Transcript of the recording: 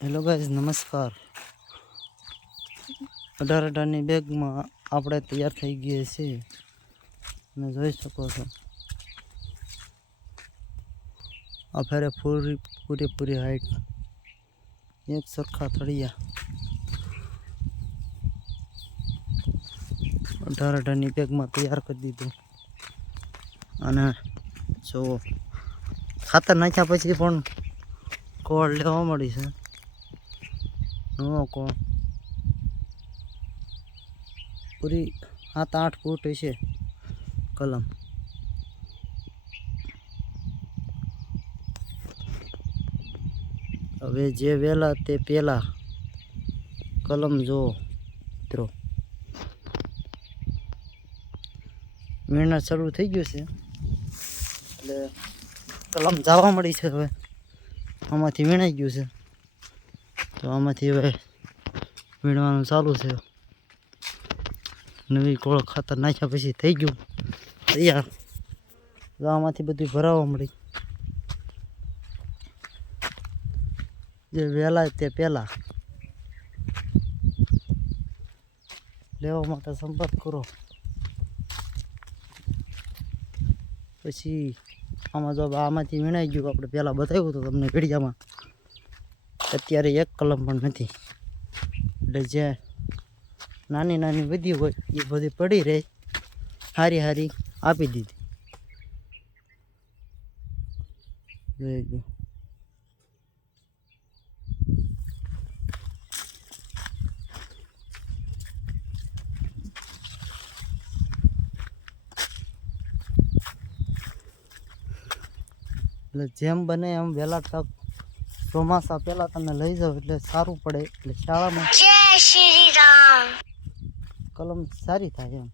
Hello guys, નમસ્કાર। 18 બેગમાં આપણે તૈયાર થઈ ગઈએ છીએ। તમે જોઈ શકો છો આ ફેરે પૂરેપૂરી હાઈટ એક સરખા થળિયા 18 બેગમાં તૈયાર કરી દીધું। અને જો ખાતર નાખ્યા પછી પણ કોળ લેવા મળી છે। નવો કોળ પૂરી 7-8 ફૂટ છે કલમ। હવે જે વેલા તે પેલા કલમ જો મિત્રો, વીણના શરૂ થઈ ગયું છે એટલે કલમ જવા મળી છે। હવે આમાંથી વીણાઈ ગયું છે તો આમાંથી હવે વીણવાનું ચાલુ છે। નવી કોળ ખાતર નાખ્યા પછી થઈ ગયું તૈયાર। આમાંથી બધું ભરાવા મળી, જે વહેલા તે પહેલા લેવા માટે સંપર્ક કરો। પછી આમાં જો આમાંથી વીણાઈ ગયું, આપણે પહેલાં બતાવ્યું હતું તમને વિડીયામાં। અત્યારે એક કલમ પણ નથી, એટલે જે નાની નાની વધી હોય એ બધી પડી રહી, હારી હારી આપી દીધી। જોઈ ગયો એટલે જેમ બને એમ વહેલા તક ચોમાસા પહેલાં તમે લઈ જાઓ એટલે સારું પડે, એટલે શાળામાં જય શ્રી રામ કલમ સારી થાય એમ।